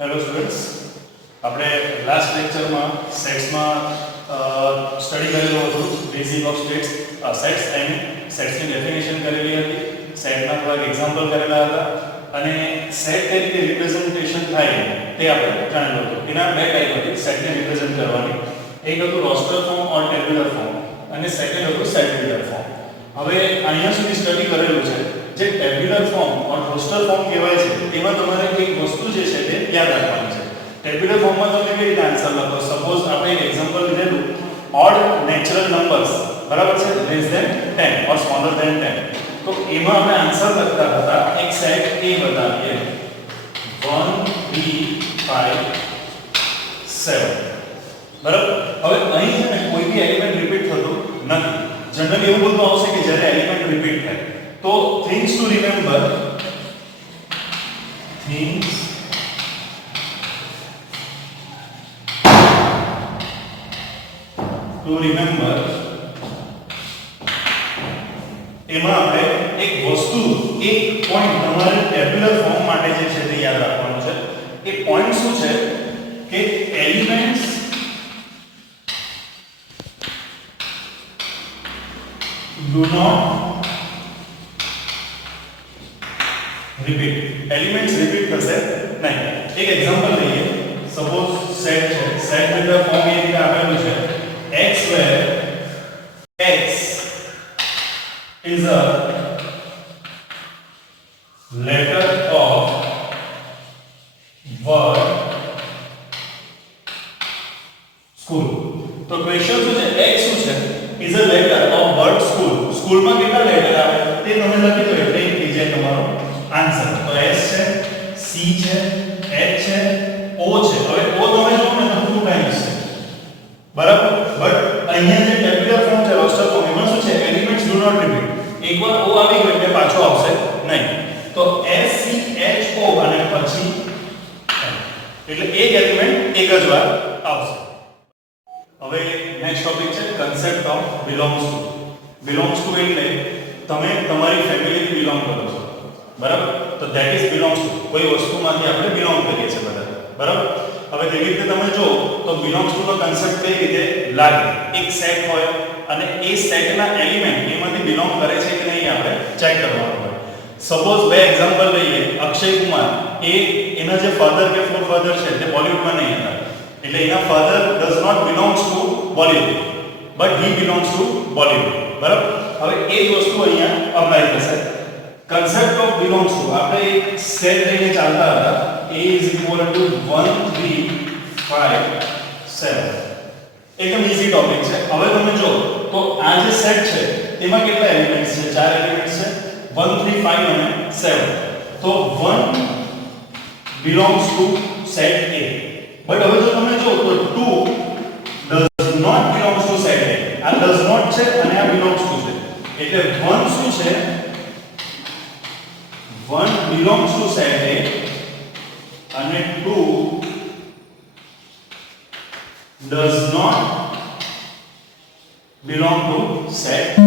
Hello students, આપણે last લેક્ચરમાં સેટ્સમાં study કરેલું હતું. બેઝિક ઓફ સેટ્સ એન્ડ સેટ્સની ડેફિનેશન કરેલી હતી. સેટના થોડાક એક્ઝામ્પલ કરેલા હતા અને સેટ કઈ રીતે રિપ્રેઝન્ટેશન થાય તે આપણે જાણેલું હતું. એના બે ટાઈપ હતી સેટને રિપ્રેઝન્ટ કરવાની. એક હતું રોસ્ટર ફોર્મ ઓર ટેબ્યુલર ફોર્મ અને સેકન્ડ હતું સેટ બિલ્ડર ફોર્મ. હવે અહીંયા સુધી સ્ટડી કરેલું છે. જે ટેબ્યુલર ફોર્મ ઓર રોસ્ટર ફોર્મ કહેવાય છે તેમાં તમારે એક વસ્તુ જે છે તે યાદ રાખવાની છે. ટેબ્યુલર ફોર્મમાં તમે કેવી રીતે આન્સર લખો? સપોઝ આપણે એક એક્ઝામ્પલ લીધેલું ઓડ નેચરલ નંબર્સ, બરાબર છે, લેસ ધેન 10 ઓર સ્મોલર ધેન 10. તો એમાં આપણે આન્સર લખતા હતા એક સેટ A બતાવીએ 1 3 5 7, બરાબર. હવે અહીં છે ને કોઈ બી એલિમેન્ટ રિપીટ થતું નથી. જનરલી એવું બધું આવશે કે જ્યારે એલિમેન્ટ રિપીટ થાય તો things to remember એમાં આપણે એક વસ્તુ, એક પોઈન્ટ તમારે ટેબ્યુલર ફોર્મ માટે જે છે તે યાદ રાખવાનું છે. એ પોઈન્ટ શું છે કે elements do not repeat. Elements repeat થશે નહીં. એક એક્ઝામ્પલ લઈએ. સપોઝ સેટ છે. સેટ બિલ્ડર ફોર્મ એ રીતે આપેલું છે x where x is a letter of word school. તો ક્વેશ્ચન શું છે? x શું છે? is a letter of word school. સ્કૂલમાં કેટલા લેટર આવે તે તમે લખી દો એટલે એ થઈ જાય તમારો આન્સર. તો s છે, c છે, h છે, o છે. હવે o તમે જો ને તો 2 ટાઈમ્સ છે, બરાબર. બટ અહીંયા જે ટેબ્યુલર ફોર્મ છે, રોસ્ટર ફોર્મ, એમાં શું છે? Elements do not repeat. એકવાર o આવી ગયો એટલે પાછો આવશે નહીં. તો s c h o અને પછી એટલે એક એલિમેન્ટ એક જ વાર આવશે. હવે નેક્સ્ટ ટોપિક છે concept of belongs to. Belongs to એટલે તમે તમારી ફેમિલીથી બિલોંગ કરો છો, બરાબર. તો ધેટ ઇઝ બિલોંગ્સ ટુ. કોઈ વસ્તુમાંથી આપણે બિલોંગ કરીએ છીએ બધા, બરાબર. હવે તેવી રીતે તમે જો તો બિલોંગ્સ ટુ નો કન્સેપ્ટ કઈ રીતે લાગે? એક સેટ હોય અને એ સેટના એલિમેન્ટ એમાંથી બિલોંગ કરે છે કે નહીં આપણે ચેક કરવાનું હોય. સપોઝ બે એક્ઝામ્પલ લઈએ. અક્ષય કુમાર એના જે ફાધર કે ફોરફાધર છે તે બોલિવૂડમાં નહીં હતા, એટલે એના father does not belongs to Bollywood but he belongs to Bollywood, બરાબર. હવે એ જ વસ્તુ અહીંયા અપ્લાય થશે. કન્સેપ્ટ ઓફ બિલોંગ્સ ટુ આપણે એક સેટ લઈને ચાલતા હતા. a is equal to 1 3 5 7. એકદમ ઈઝી ટોપિક છે. હવે તમે જો તો આ જે સેટ છે તેમાં કેટલા એલિમેન્ટ્સ છે? 4 એલિમેન્ટ્સ છે, 1 3 5 અને 7. તો 1 belongs to set A. But હવે જો તમે જો તો 2 does not belongs to set A. આ does not છે અને આ belongs to છે. એટલે 1 શું છે? 1 belongs to set A અને 2 does not belong to set A.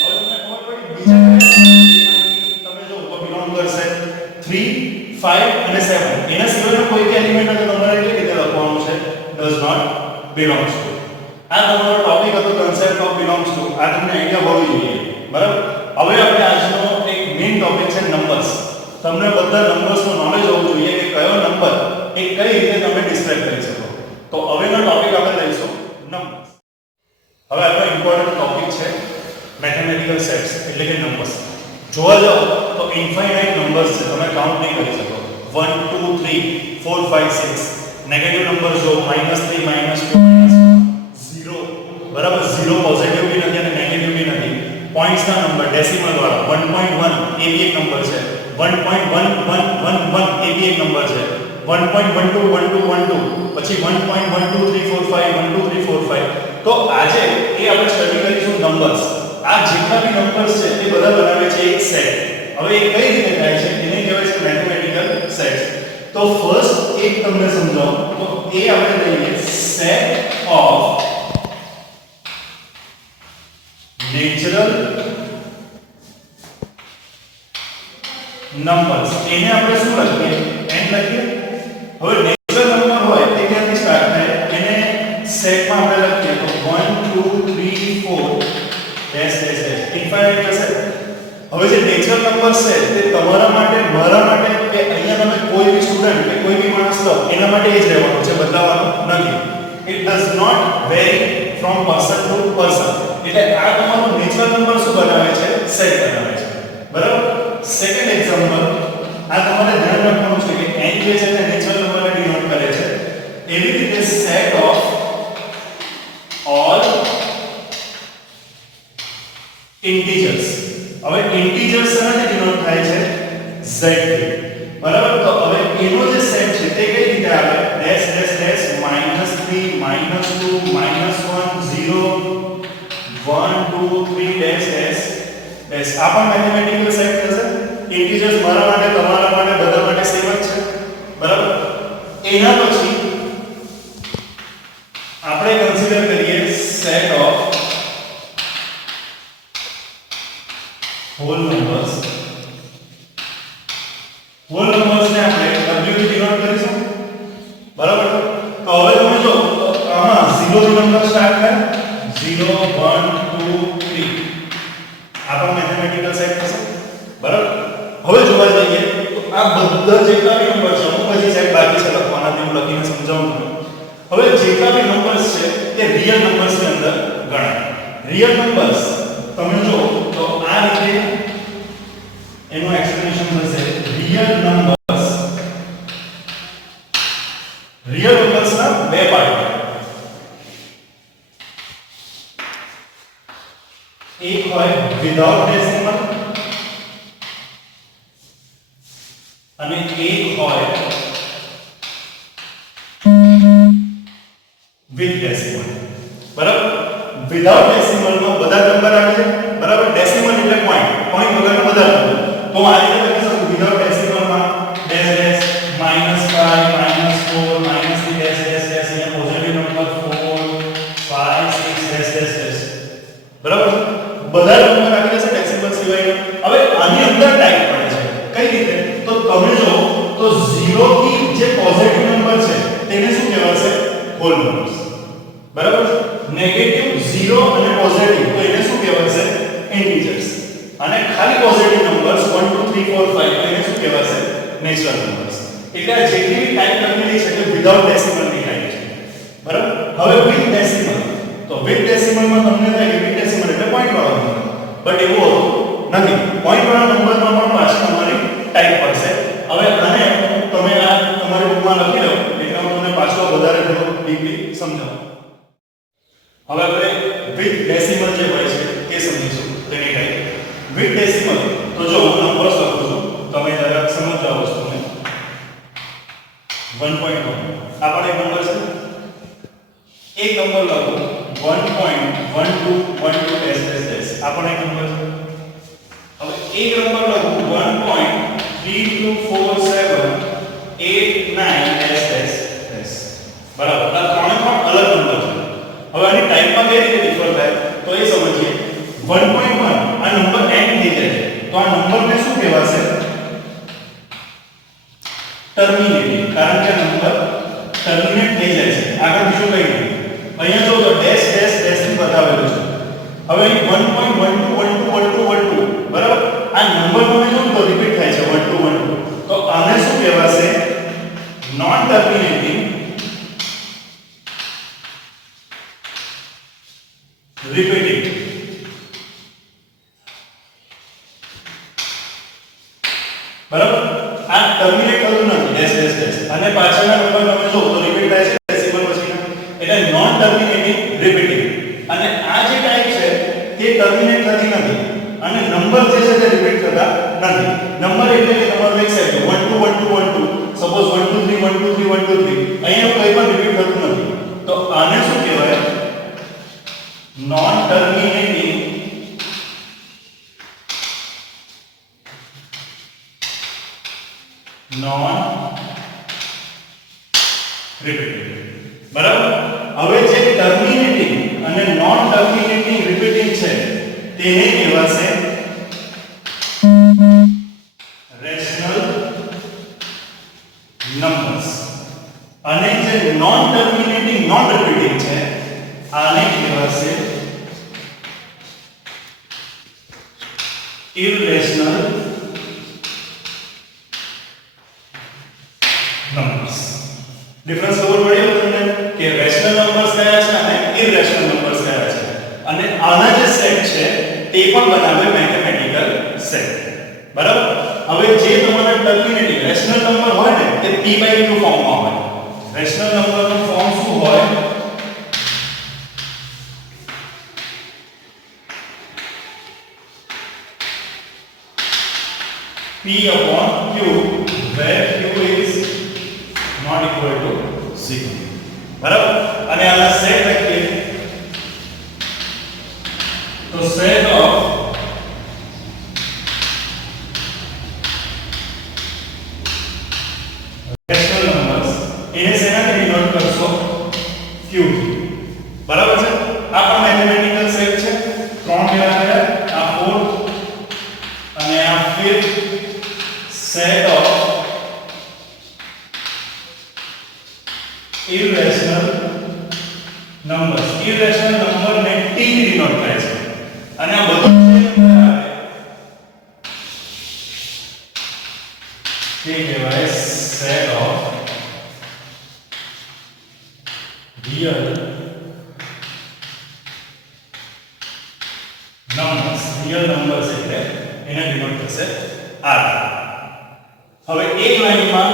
હવે તમને ખબર પડી બીજા કયા તમે જો તો belong કરશે 3 5 અને 7. એના સિવાયનો કોઈ કે એલિમેન્ટ હતો તમારે એટલે રીતે લખવાનું છે does not belongs to. આ તમારો ટોપિક હતો કન્સેપ્ટ ઓફ belongs to. આ તમને આઈડિયા હોવી જોઈએ, બરાબર. હવે આપણે આજનો એક મેઇન ટોપિક છે નંબર્સ. તમને બધા નંબર્સનું નોલેજ હોવું જોઈએ કે કયો નંબર એ કઈ રીતે તમે ડિસ્ક્રાઇબ કરી શકો. તો હવેનો ટોપિક આપણે લઈશું નંબર્સ. હવે આપણો ઇમ્પોર્ટન્ટ ટોપિક છે મેથેમેટિકલ સેટ્સ એટલે કે નંબર્સ. જોવા જાઓ તો ઇન્ફાઇનાઇટ નંબર્સ છે, તમે કાઉન્ટ નહીં કરી શકો. 1 2 3 4 5 6. નેગેટિવ નંબર જો -3 -2 0, બરાબર. 0 પોઝિટિવ બી નથી અને નેગેટિવ બી નથી. પોઈન્ટ્સના નંબર ડેસિમલ વાળા 1.1 એ બી એક નંબર છે. 1.1111 એ બી એક નંબર છે. 1.121212 પછી 1.123455 12345. તો આજે એ આપણે સ્ટડી કરીશું નંબર્સ. આ જેટલા બી નંબર્સ છે તે બધા બનાવે છે એક સેટ. હવે એ કઈ રીતે થાય છે એને કહેવાય છે મેથેમેટિકલ સેટ્સ. તો ફર્સ્ટ એક તમને સમજાવું તો એ આપણે લઈએ સેટ ઓફ નેચરલ નંબર્સ. એને આપણે શું લખીએ? n લખીએ. હવે નેચરલ નંબર હોય તે ક્યાંથી સ્ટાર્ટ થાય? એને સેટમાં આપણે લખીએ તો 1 2 3 4 ડેશ ડેશ ડેશ ઇન્ફાઇનાઇટ હશે. હવે જે નેચરલ નંબર્સ છે તે તમારા માટે, મારા માટે કે અહીંયા તમે કોઈ બી સ્ટુડન્ટ કે કોઈ બી માણસ લો એના માટે એ જ રહેવાનું છે, બદલાવાનું નથી. It does not vary from person to person. એટલે આ તમારો નેચરલ નંબર શું બનાવે છે? સેટ બનાવે છે. બરાબર? સેકન્ડ એક્ઝામ્પલ, આ તમારે ધ્યાન રાખવાનું છે કે n જે છે તે નેચરલ નંબરને ડિનોટ કરે છે. એવી રીતે સેટ ઓફ all integers. હવે integers શેનાથી ડિનોટ થાય છે? z થી. બરાબર? તો હવે એનો જે સેટ છે તે કઈ રીતે આવે? Dash dash dash -3 -2 -1 0 1 2 3 dash dash dash. આ પણ મેથેમેટિકલ સેટ થશે. ઇન્ટીજર્સ મારા માટે, તમારા માટે, બધા માટે સેમ જ છે. બરાબર? એના પછી આપણે કન્સિડર કરીએ set of whole numbers. Whole numbers ને આપણે w થી ડિનોટ કરીશું. બરાબર? તો હવે તમે જો આમાં 0 થી નંબર સ્ટાર્ટ થાય 0 1 2 3. આ પણ મેથેમેટિકલ સેટ થશે. બરાબર? હવે જોવા જઈએ તો આ બધા જેટલા બી નંબર છે, અમુક હજી સેટ બાકી છે લખવાના, તે હું લખીને સમજાવું છું. હવે જેટલા બી નંબર્સ છે તે રિયલ નંબર્સ ની અંદર ગણાય. રિયલ નંબર્સ તમે જો તો આ રીતે એનું એક્સપ્લેનેશન થશે. રિયલ નંબર્સ ના બે પાર્ટ છે. એક હોય વિધાઉટ ડેસિમલ અને એક હોય વિથ ડેસિમલ. બરાબર? વિધાઉટ ડેસિમલ માં બધા નંબર આવે છે. બરાબર? ડેસિમલ એટલે પોઈન્ટ, પોઈન્ટ વગરના બધા નંબર. તો આ રીતે લખી શકું વિધાઉટ ડેસિમલ માં dash dash -5 -4 -3 dash dash dash. અહીંયા positive number 4 5 6 dash dash dash. બરાબર? બધા નંબર આવી જશે ડેસિમલ સિવાય. હવે આની અંદર ટાઈપ પડે છે. કઈ રીતે? તો તમે જો તો 0 થી જે પોઝિટિવ નંબર છે તેને શું કહેવાશે? Hall numbers. બરાબર? નેગેટિવ 0 અને પોઝિટિવ તો એને શું કહેવાશે? ઇન્ટીજર્સ. અને ખાલી પોઝિટિવ નંબર્સ 1 2 3 4 5 તો એને શું કહેવાશે? Natural numbers. એટલે આ જેટલી બી ટાઈપ લખેલી છે તે વિધાઉટ ડેસિમલ ની ટાઈપ છે. બરાબર? હવે વિથ ડેસિમલ, તો વિથ ડેસિમલ માં તમને થાય કે વિથ ડેસિમલ એટલે પોઈન્ટ વાળો નંબર. બટ એવું નથી. પોઈન્ટ વાળા નંબરમાં પણ પાછી તમારી ટાઈપ પડશે. હવે આને તમે આ તમારી બુકમાં લખી લો એટલે હું તમને પાછો વધારે થોડું ડીપલી સમજાવું. હવે આપણે વિથ ડેસિમલ જે હોય છે તે સમજીશું તેની ટાઈપ. વિથ ડેસિમલ તો જો હું નંબર્સ લખું છું, તમે જરા સમજો આ વસ્તુને. 1.1 આ પણ એક નંબર છે. એક નંબર લખો 1.1212 ડેશ ડેશ ડેશ. આ પણ એક નંબર છે. હવે એક નંબર લખો 1.3247 89 ડેશ ડેશ ડેશ. બરાબર? આ ત્રણે પણ અલગ નંબર છે. હવે આની ટાઈપમાં કઈ રીતે ડિફર થાય તો એ સમજીએ. 1.1 આ નંબર n થઈ જાય છે તો આ નંબરને શું કહેવાશે? ટર્મિનેટિંગ. કારણ કે નંબર ટર્મિનેટ થઈ જાય છે. આગળ બીજું કઈ નહીં. અહીંયા જો તો ડેશ ડેશ ડેશ થી બતાવેલું છે. હવે 1.121212 બરાબર? આ નંબર તમે જો તો રિપીટ થાય છે 1212. તો આને શું કહેવાશે? Non terminating repeating. બરાબર? આ ટર્મિનેટ થતું નથી ડેશ ડેશ ડેશ. અને પાછળના નંબર તમે જો તો રિપીટ થાય છે ડેસિમલ પછીના. એટલે નોન ટર્મિનેટિંગ રિપીટિંગ. અને આ જે ટાઈપ છે તે ટર્મિનેટ થતી નથી અને નંબર જે છે તે રિપીટ થતા નથી. નંબર એટલે કે તમારો એક સેટ 1 2 1 2 1 2 સપોઝ 1 2 3 1 2 3 1 2 3 અહીંયા કોઈ પણ રિપીટ થતું નથી. તો આને શું કહેવાય? Non terminating non repeating. બરાબર? હવે જે ટર્મિનેટિંગ અને નોન ટર્મિનેટિંગ રિપીટિંગ છે તેને કહેવાશે રેસ્ટ irrational numbers. ડિફરન્સ ખબર પડી તમને કે રેશનલ નંબર્સ કયા છે અને ઇરરેશનલ નંબર્સ કયા છે, અને આના જે સેટ છે તે પણ બનાવે મેથેમેટિકલ સેટ. બરાબર. હવે જે તમારા ટર્મિનેટિવ રેશનલ નંબર હોય ને તે p/q ફોર્મમાં હોય. રેશનલ નંબરનું ફોર્મ શું હોય? p upon q, where q is not equal to 0. બરાબર. અને આના સેટ લખીએ તો સેટ ઓફ રેશનલ નંબર્સ એને શેનાથી ડિનોટ કરશો? q. બરાબર છે. આ પણ મેથેમેટિકલ સેટ છે. ત્રણ કેવા થયા? આ ફોર્થ અને આ fifth set of irrational numbers. Irrational number ને t થી ડિનોટ થાય છે, અને આ બધું તે કહેવાય set of real numbers. real numbers એટલે એને ડિનોટ થશે r. હવે એક લાઈનમાં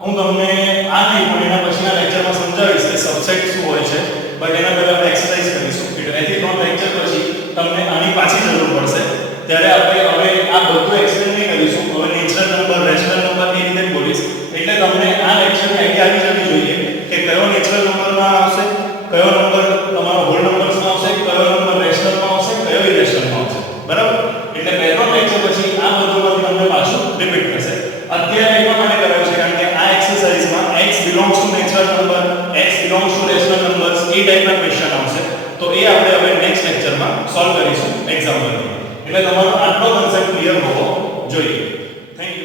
હું તમને આ નહીં પણ એના પછીના લેક્ચરમાં સમજાવીશ કે સબસેટ શું હોય છે, બટ એના પહેલા આપણે એક્સરસાઇઝ કરીશું. એટલે એથી ત્રણ લેક્ચર પછી તમને આની પાછી જરૂર પડશે, ત્યારે આપણે હવે આ બધું એક્સપ્લેન નહીં કરીશું. હવે નેચરલ નંબર, રેશનલ નંબર એ રીતે જ બોલીશ, એટલે તમને આ લેક્ચરની આઈડિયા આવી જવી જોઈએ કે કયો નેચરલ નંબરમાં આવશે, કયો નંબર તમારો હોલ નંબર્સમાં આવશે, કયો નંબર રેશનલમાં આવશે, કયો ઇરેશનલમાં આવશે. બરાબર. એટલે બે ત્રણ લેક્ચર પછી આ બધુંમાંથી તમને પાછું રિપીટ થશે. અત્યારે એટલા માટે કરાયું છે કારણ કે આ એક્સરસાઇઝમાં x belongs to natural number, x belongs to rational numbers એ ટાઈપના ક્વેશ્ચન આવશે. તો એ આપણે હવે નેક્સ્ટ લેક્ચરમાં સોલ્વ કરીશું એક્ઝામ્પલથી. એટલે તમારો આટલો કન્સેપ્ટ ક્લિયર હોવો જોઈએ. Thank you.